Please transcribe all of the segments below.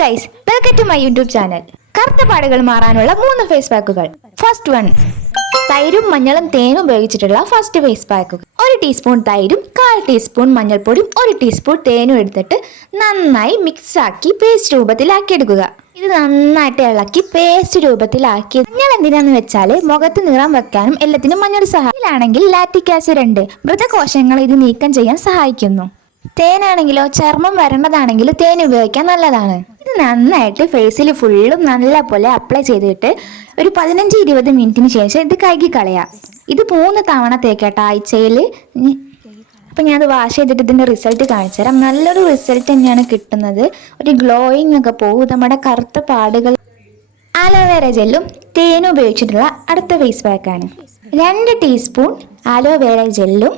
Guys welcome to my YouTube channel കറുത്ത പാടുകൾ മാറാനുള്ള മൂന്ന് ഫേസ് പാക്കുകൾ ഫസ്റ്റ് വൺ തൈരും മഞ്ഞളും തേനും ഉപയോഗിച്ചിട്ടുള്ള ഫസ്റ്റ് ഫേസ് പാക്ക് ഒരു ടീസ്പൂൺ തൈരും കാൽ ടീസ്പൂൺ മഞ്ഞൾപ്പൊടിയും ഒരു ടീസ്പൂൺ തേനും എടുത്തിട്ട് നന്നായി മിക്സ് ആക്കി പേസ്റ്റ് രൂപത്തിലാക്കി എടുക്കുക. ഇത് നന്നായിട്ട് ഇളക്കി പേസ്റ്റ് രൂപത്തിലാക്കി മഞ്ഞൾ എന്തിനാന്ന് വെച്ചാൽ മുഖത്ത് നിറം വെക്കാനും എല്ലാത്തിനും മഞ്ഞൾ സഹായിലാണെങ്കിൽ ലാറ്റിക് ആസിഡ് ഉണ്ട്. മൃതകോശങ്ങൾ ഇത് നീക്കം ചെയ്യാൻ സഹായിക്കുന്നു. തേനാണെങ്കിലോ ചർമ്മം വരേണ്ടതാണെങ്കിൽ തേൻ ഉപയോഗിക്കാൻ നല്ലതാണ്. ഇത് നന്നായിട്ട് ഫേസിൽ ഫുള്ളും നല്ല പോലെ അപ്ലൈ ചെയ്തിട്ട് ഒരു പതിനഞ്ച് ഇരുപത് മിനിറ്റിന് ശേഷം ഇത് കഴുകി കളയാം. ഇത് മൂന്ന് തവണ തേക്കേട്ട ആഴ്ചയിൽ അപ്പം ഞാൻ അത് വാഷ് ചെയ്തിട്ട് ഇതിന്റെ റിസൾട്ട് കാണിച്ചു തരാം. നല്ലൊരു റിസൾട്ട് തന്നെയാണ് കിട്ടുന്നത്. ഒരു ഗ്ലോയിങ് ഒക്കെ പോകും നമ്മുടെ കറുത്ത പാടുകൾ. ആലോവേര ജെല്ലും തേനും ഉപയോഗിച്ചിട്ടുള്ള അടുത്ത ഫേസ് പാക്കാണ് രണ്ട് ടീസ്പൂൺ ആലോവേര ജെല്ലും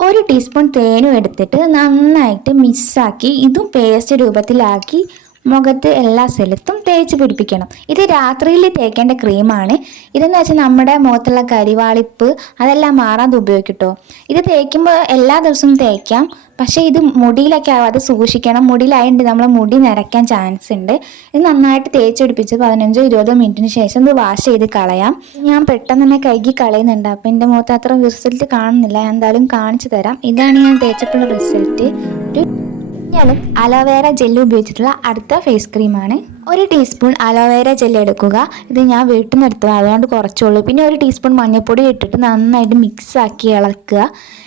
ഒരു ടീസ്പൂൺ തേനും എടുത്തിട്ട് നന്നായിട്ട് മിക്സാക്കി ഇതും പേസ്റ്റ് രൂപത്തിലാക്കി മുഖത്ത് എല്ലാ സ്ഥലത്തും തേച്ച് പിടിപ്പിക്കണം. ഇത് രാത്രിയിൽ തേക്കേണ്ട ക്രീമാണ്. ഇതെന്ന് വെച്ചാൽ നമ്മുടെ മുഖത്തുള്ള കരിവാളിപ്പ് അതെല്ലാം മാറാൻ ഉപയോഗിക്കട്ടോ. ഇത് തേക്കുമ്പോൾ എല്ലാ ദിവസവും തേക്കാം. പക്ഷേ ഇത് മുടിയിലൊക്കെ ആവാതെ സൂക്ഷിക്കണം. മുടിയിലായതുകൊണ്ട് നമ്മളെ മുടി നരയ്ക്കാൻ ചാൻസ് ഉണ്ട്. ഇത് നന്നായിട്ട് തേച്ച് പിടിപ്പിച്ച് പതിനഞ്ചോ ഇരുപതോ മിനിറ്റിന് ശേഷം ഇത് വാഷ് ചെയ്ത് കളയാം. ഞാൻ പെട്ടെന്ന് തന്നെ കഴുകി കളയുന്നുണ്ട്. അപ്പം എന്റെ മുഖത്ത് അത്ര റിസൾട്ട് കാണുന്നില്ല. ഞാൻ എന്തായാലും കാണിച്ചു തരാം. ഇതാണ് ഞാൻ തേച്ചപ്പോഴുള്ള റിസൾട്ട്. ഒരു ഞാനും അലോവേര ജെല്ല് ഉപയോഗിച്ചിട്ടുള്ള അടുത്ത ഫേസ് ക്രീമാണ് ഒരു ടീസ്പൂൺ അലോവേര ജെല്ല് എടുക്കുക. ഇത് ഞാൻ വീട്ടിൽ നിന്ന് എടുത്തത് അതുകൊണ്ട് കുറച്ചുള്ളൂ പിന്നെ ഒരു ടീസ്പൂൺ മഞ്ഞൾപ്പൊടി ഇട്ടിട്ട് നന്നായിട്ട് മിക്സ് ആക്കി ഇളക്കുക.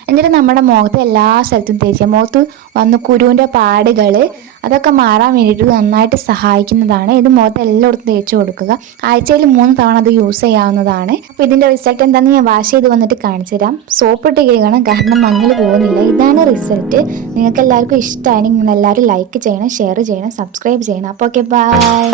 എന്നിട്ട് നമ്മുടെ മുഖത്ത് എല്ലാ സ്ഥലത്തും തേക്കുക മുഖത്ത് വന്ന് കുരുവിന്റെ പാടുകൾ അതൊക്കെ മാറാൻ വേണ്ടിയിട്ട് നന്നായിട്ട് സഹായിക്കുന്നതാണ്. ഇത് മുഖത്ത് എല്ലായിടത്തും തേച്ച് കൊടുക്കുക. ആഴ്ചയിൽ മൂന്ന് തവണ അത് യൂസ് ചെയ്യാവുന്നതാണ്. അപ്പോൾ ഇതിന്റെ റിസൾട്ട് എന്താണെന്ന് ഞാൻ വാഷ് ചെയ്ത് വന്നിട്ട് കാണിച്ചു തരാം. സോപ്പ് ഇട്ട് കഴുകണം. കാരണം മങ്ങിൽ പോകുന്നില്ല. ഇതാണ് റിസൾട്ട് നിങ്ങൾക്ക് എല്ലാവർക്കും ഇഷ്ടമാണ്. നിങ്ങൾ എല്ലാവരും ലൈക്ക് ചെയ്യണം ഷെയർ ചെയ്യണം സബ്സ്ക്രൈബ് ചെയ്യണം. അപ്പോൾ ഓക്കെ ബൈ